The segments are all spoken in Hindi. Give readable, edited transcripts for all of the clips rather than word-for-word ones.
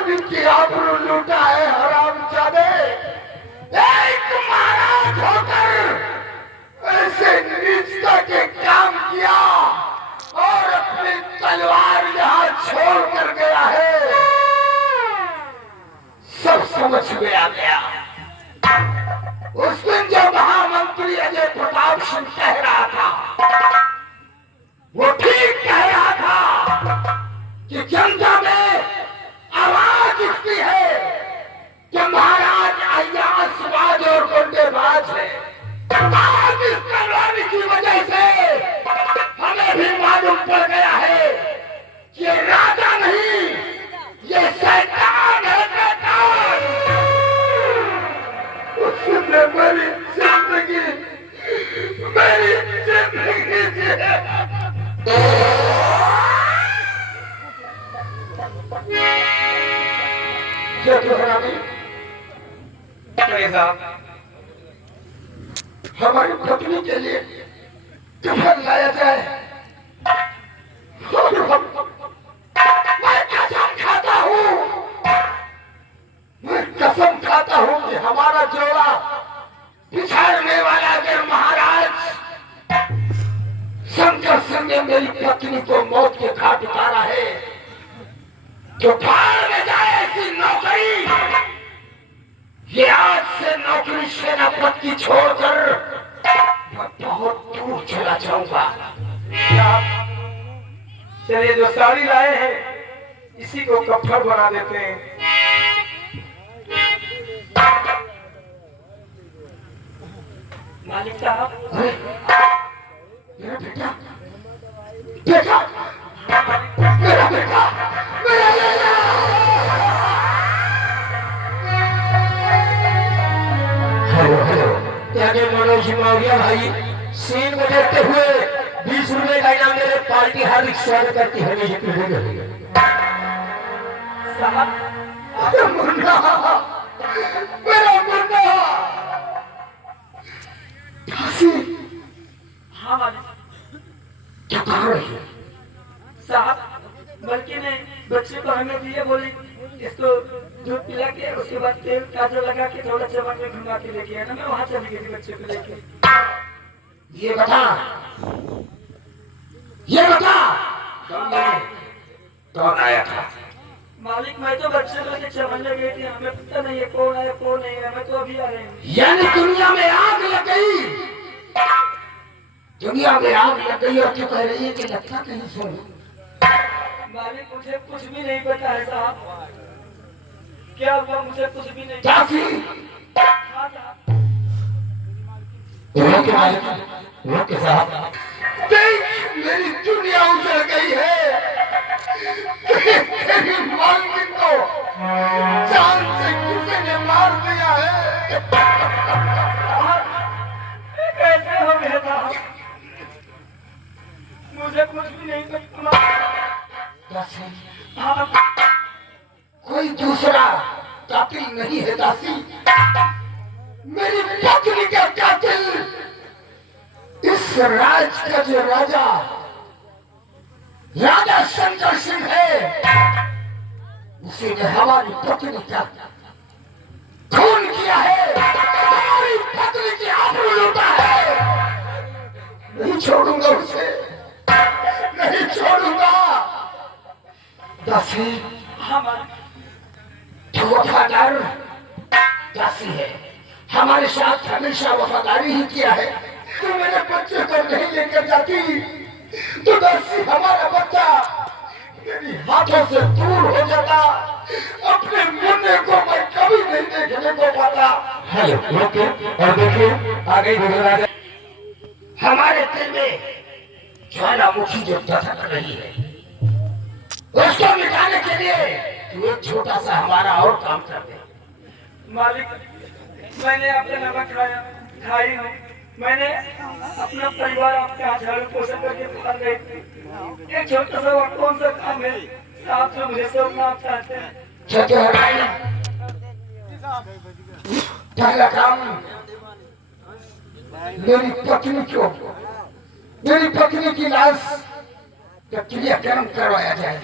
पत्नी की आबरू लूटा है हरामजादे। एक महाराज होकर ऐसे नीचता के काम किया और अपनी तलवार यहाँ छोड़ कर गया है। सब समझ में आ गया। उस दिन जो महामंत्री अजय प्रताप सिंह कह रहा था वो ठीक कह रहा था कि जनता में आवाज उठती है कि महाराज अय्यासबाज और गुंडेबाज है। आज इस तलवार की वजह से हमें भी मालूम पड़ गया है कि ये राजा नहीं, ये शैतान है, शैतान। उसने मेरी जिंदगी हमारी पत्नी के लिए कफन लाया जाए। मैं कसम खाता हूँ कि हमारा जोड़ा बिछाड़ने वाला अगर महाराज शंकर सिंह ने मेरी पत्नी को मौत के घाट उतारा है तो भाड़ में जाए ऐसी नौकरी। ये आज से नौकरी सेनापति छोड़कर मैं बहुत दूर चला जाऊंगा। चलिए जो साड़ी लाए हैं इसी को कफन बना देते हैं। मालिक साहब, मेरा बेटा, बेटा, मेरा बेटा, मेरा बेटा। त्यागे मनोज मौर्य भाई सीन में देखते हुए 20 रुपए का इनाम मेरे पार्टी हार्दिक स्वागत करती है। साहब, मुन्ना, मेरा मुन्ना। हाँ मालिक क्या कह रही है? साहब, बल्कि ने बच्चे को हमें दिए, बोली इसको दूध पिला के उसके बाद तेल काजल लगा के थोड़ा चमन में घुमा के लेके आना। मैं वहां चली गई बच्चे को लेके। ये बता कौन आया था? मालिक, मैं तो बच्चे को लेके चमन ले गई थी, हमें पता नहीं है कौन आया कौन नहीं है। मैं तो अभी आ रहे हैं। यानी दुनिया में आग लग गई, दुनिया में आग लग गई और क्यों कह रही है कि लगता कहीं सुन। मालिक, मुझे कुछ भी नहीं पता है साहब, क्या हुआ मुझे कुछ भी नहीं। काफी हाँ साहब। रोके साहब, देख मेरी दुनिया उजड़ गई है। तेरी मालकिन को जान से किसी ने मार दिया है। कैसे हो गया साहब? मुझे कुछ भी नहीं पता। हाँ, कोई दूसरा कातिल नहीं है दासी। मेरी पत्नी का कातिल इस राज का जो राजा शंकर सिंह है, उसी ने हमारी पत्नी का खून किया है, हमारी पत्नी की आबरू लूटा है। नहीं छोड़ूंगा उसे, नहीं छोड़ूंगा। दासी, हाँ मालिक। तो वफादार दासी है, हमारे साथ हमेशा वफादारी ही किया है। तो मेरे बच्चे को नहीं लेकर जाती तो दासी हमारा बच्चा मेरी हाथों से दूर हो जाता। अपने मुन्ने को मैं कभी नहीं देखने को पाता। हेलो, ओके, और देखिए आ गई गुजरात। हमारे दिल में ज्वालामुखी जो दस्तक रही है उसको मिटाने के लिए तू एक छोटा सा हमारा और काम कर दे। मालिक, मैंने आपका नमक खाई हूँ। मैंने अपना परिवार आपके यहाँ झाड़ू पोछा करके पाल गई थी। एक छोटा सा और कौन सा काम है साथ में मुझे सौंपना आप चाहते हैं? पहला काम मेरी पत्नी की लाश का क्रियाक्रम करवाया जाए।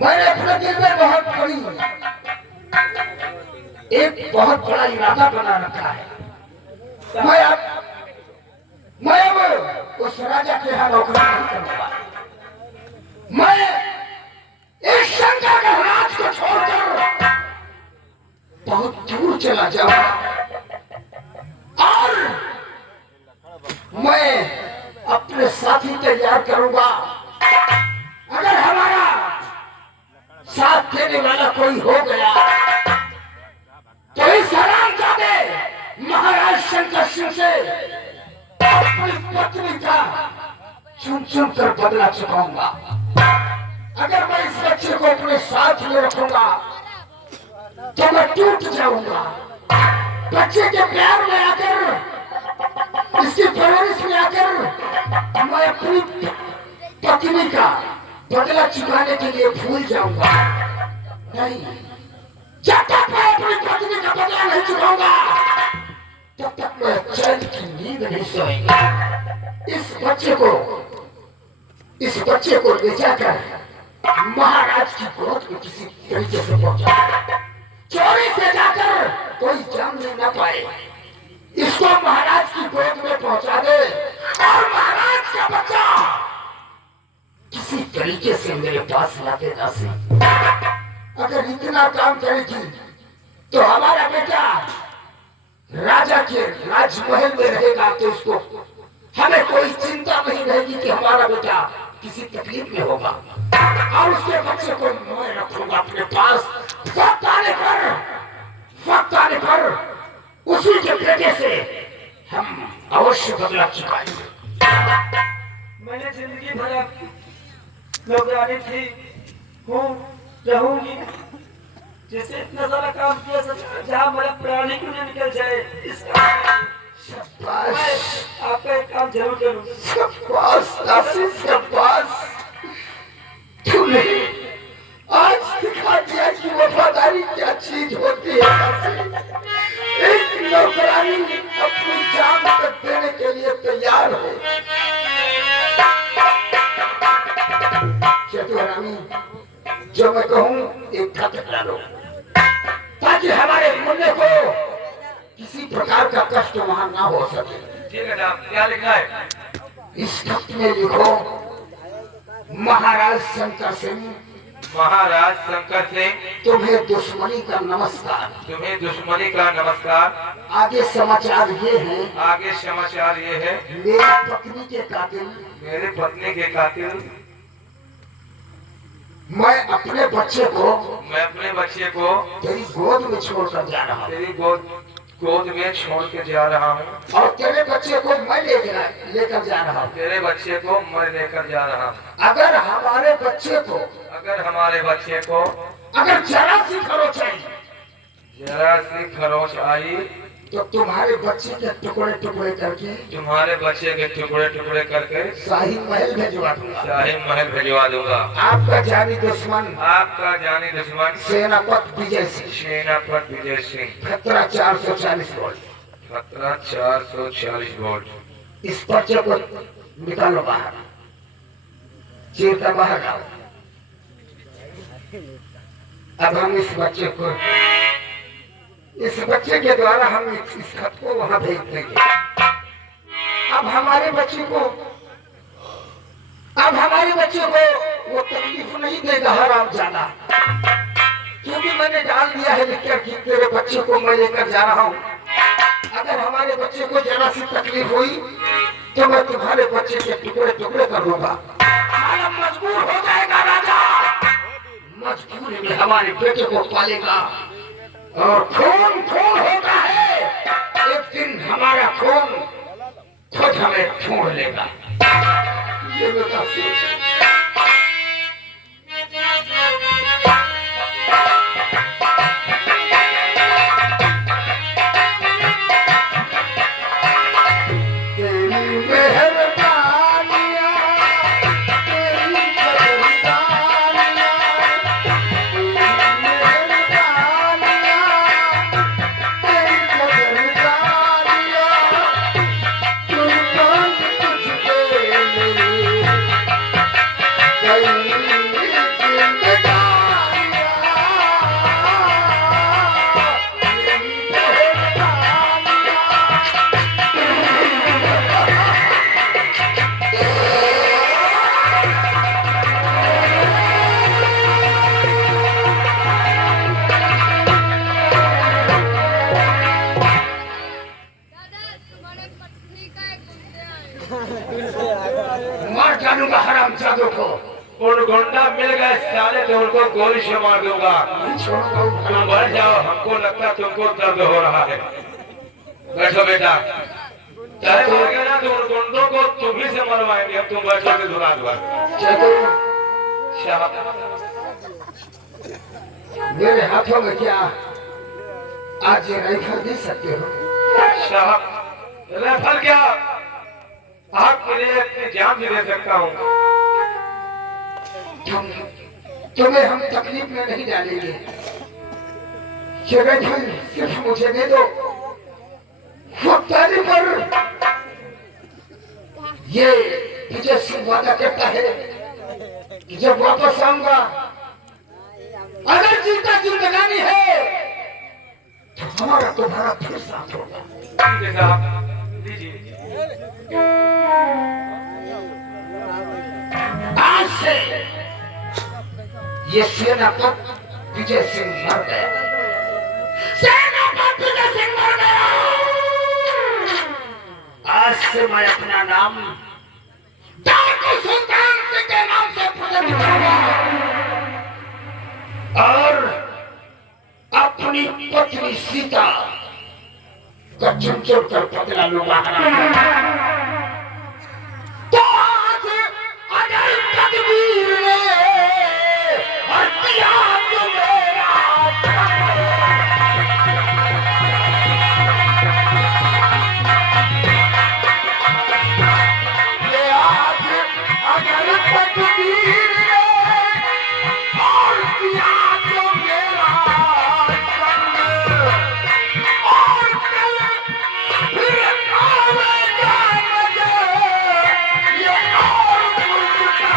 मैंने अपने दिल में बहुत बड़ी एक बहुत बड़ा इरादा बना रखा है। मैं अब उस राजा के यहाँ नौकरी नहीं करूंगा। मैं इस शंकर के राज को छोड़कर बहुत दूर चला जाऊंगा और मैं अपने साथी तैयार करूंगा। अगर हमारा साथ देने वाला कोई हो गया तो इस हरामजादे महाराज शंकर सिंह से अपनी पत्नी का चुन चुन कर बदला चुकाऊंगा। अगर मैं इस बच्चे को अपने साथ में रखूंगा तो मैं टूट जाऊंगा। बच्चे के प्यार में आकर, इसकी परवरिश में आकर मैं अपनी पत्नी का बदला चुकाने के लिए भूल जाऊंगा। नहीं, जब तक मैं अपनी पत्नी का बदला नहीं चुकाऊंगा तब तक मैं चैन की नींद नहीं सोऊंगा। इस बच्चे को ले जाकर महाराज की गोद में किसी तरीके से पहुंचा, चोरी से जाकर कोई जानने न पाए। इसको महाराज की गोद में पहुंचा दे और महाराज का बच्चा किसी तरीके से मेरे पास लाते ना से। अगर इतना काम करेगी तो हमारा बेटा राजा के राजमहल में रहेगा, तो उसको हमें कोई चिंता नहीं रहेगी कि हमारा बेटा किसी तकलीफ में होगा। और उसके बच्चे को मैं रखूंगा अपने पास। वक्त आने पर उसी के बेटे से हम अवश्य बदला चुकाएंगे। मैंने जिंदगी भर नौकरानी थी, हूँ, रहूंगी। जिसे इतना सारा काम किया, जहाँ मेरा प्राणी क्यों न निकल जाए, इसका मैं आपका एक काम जरूर करूँ। तूने आज दिखा दिया कि वफादारी क्या चीज होती है। एक नौकरानी अपनी जान तक देने के लिए तैयार है। चतुरानी, जो मैं कहूँ एक खत डालो ताकि हमारे मुन्ने को किसी प्रकार का कष्ट वहां ना हो सके। ठीक है साहब, क्या लिखना है? इस खत में लिखो, महाराज शंकर सिंह, तुम्हें दुश्मनी का नमस्कार। आगे समाचार ये है, मेरी पत्नी के कातिल मैं अपने बच्चे को तेरी गोद में छोड़कर जा रहा हूँ। और तेरे बच्चे को मैं लेकर जा रहा हूँ। अगर हमारे बच्चे को अगर जरा सी खरोच आई तो तुम्हारे बच्चे के टुकड़े टुकड़े करके शाही महल भिजवा दूंगा। आपका जानी दुश्मन सेनापति विजय सिंह, खतरा 440 वोल्ट। इस पर्चे को निकालो बाहर, चीर का बाहर डालो। अब हम इस बच्चे के द्वारा हम इस खत को वहां भेज देंगे। अब हमारे बच्चे को वो तकलीफ नहीं देगा हरामजादा, क्योंकि मैंने डाल दिया है लिखकर कि तेरे बच्चे को मैं लेकर जा रहा हूँ। अगर हमारे बच्चे को जरा सी तकलीफ हुई तो मैं तुम्हारे बच्चे के टुकड़े टुकड़े कर दूंगा। मजबूर हो जाएगा राजा, मजबूरी में हमारे बेटे को पालेगा और खून होता है। एक दिन हमारा खून खुद हमें ढूंढ लेगा। ये बेटा गुंडा मिल गए साले तो उनको गोली से मार दूंगा। नहीं छोड़ूंगा। तुम बढ़ जाओ, हमको लगता है तुमको दर्द हो रहा है। बैठो बेटा, चाहे हो गया ना तो उन गुंडों को तुम ही से मरवाएंगे। अब तुम बैठो के दुरा दुआ। मेरे हाथों में क्या आज ये राइफल दे सकते हो? साहब राइफल क्या, आपके लिए अपनी जान भी दे सकता हूँ। तुम्हें हम तकलीफ में नहीं डालेंगे। ये राइफल सिर्फ मुझे दे दो। वो ताली पर ये विजय सिंह वादा करता है कि जब वापस आऊंगा, अगर जीता जिंदगानी है तो हमारा तुम्हारा फिर साथ होगा। ठीक है साहब, लीजिए। आज से ये सेनापति विजय सिंह मर गया। सेनापति विजय सिंह मर गया। आज से मैं अपना नाम डाकू सुल्तान के नाम से प्रकट करूंगा और अपनी पत्नी सीता का चुन कर पतला लूंगा। तो आज अगर तकदीर ने और किया तो मेरा ये आज अगर तकदीर ने और किया तो मेरा और कल फिर आवेगा मुझे ये और मुझका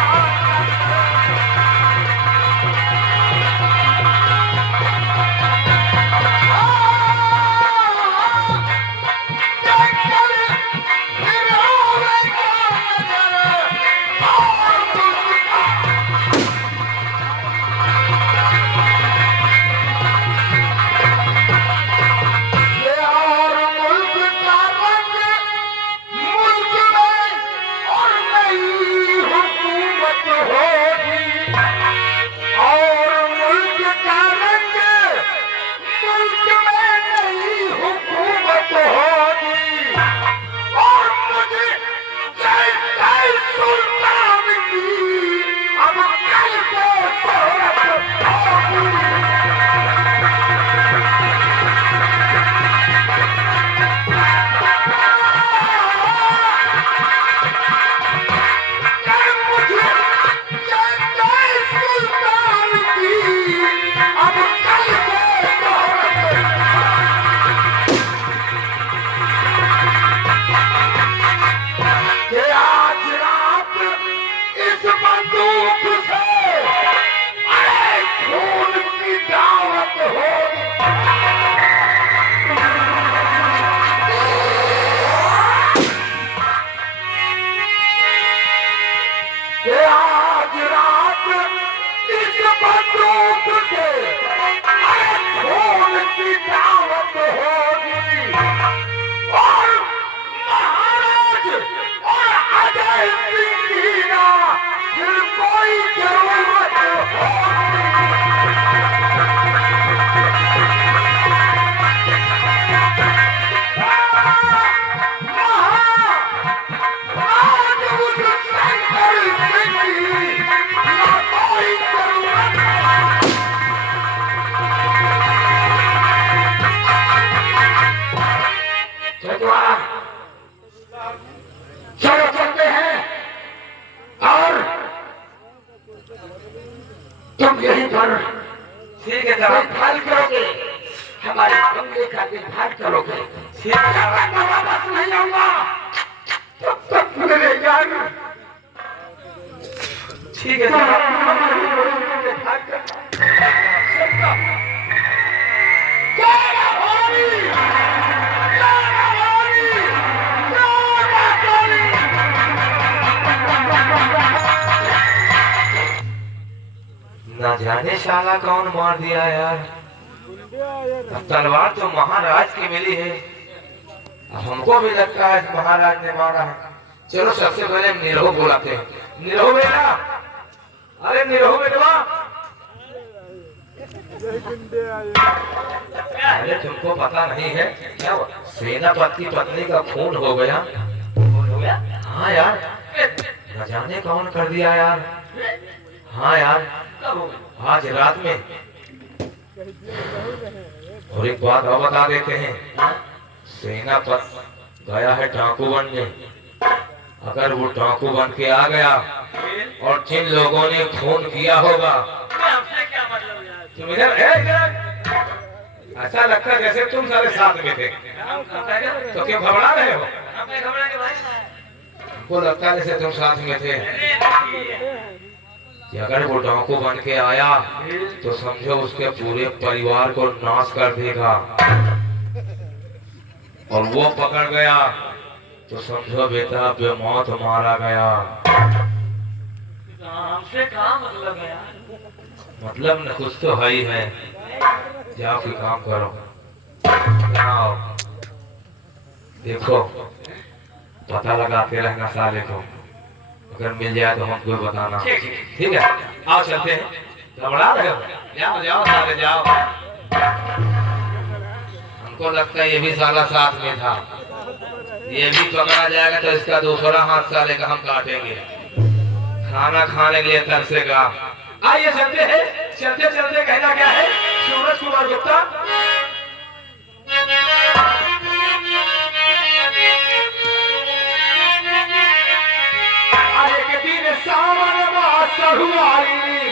चलो चलते हैं और तुम यहीं पर ठीक है साहब, देखभाल करोगे, हमारे बंगले का देखभाल करोगे। ठीक है साहब। मैं वापस नहीं आऊंगा तब तक मेरे यार। ठीक है साहब। देखभाल करना। जय भवानी, जय भवानी, जय भवानी। ना जाने शाला कौन मार दिया यार। अब तलवार तो महाराज की मिली है, अब हमको भी लगता है महाराज ने मारा है। चलो सबसे पहले निरहो बुलाते हैं। निरहो बेटा, अरे निरहु बेटवा, अरे तुमको पता नहीं है क्या हुआ? सेनापति की पत्नी का खून हो गया। खून हो गया? हाँ यार, न जाने कौन कर दिया यार। हाँ यार, कब हो गया? आज रात में। और एक बात और बता देते हैं, सेनापति गया है डाकू बनने। अगर वो डाकू बन के आ गया और जिन लोगों ने खून किया होगा, हमसे क्या मतलब यार? तुम इधर ऐसा लगता है जैसे तुम सारे साथ में थे। हम खाता है तो क्यों घबरा रहे हो? हमें घबरा के भाई हमको लगता है जैसे तुम साथ में थे। कि अगर वो डाकू बन के आया तो समझो उसके पूरे परिवार को नाश कर देगा, और वो पकड़ गया तो समझो बेटा बेमौत मारा गया। हमसे क्या मतलब है यार? मतलब न कुछ तो है ही है। जाओ फिर काम करो। जाओ, देखो पता लगाते रहना साले को, अगर मिल जाए तो हमको बताना। ठीक है, आओ चलते हैं। घबरा रहे हो? जाओ जाओ साले जाओ। हमको लगता है ये भी साला साथ में था। ये भी पकड़ा जाएगा तो इसका दूसरा हाथ साले का हम काटेंगे। खाना खाने के लिए तरसेगा। आइए चलते हैं। चलते चलते कहना क्या है, सूरज कुमार गुप्ता। एक दिन सावन मास हुआई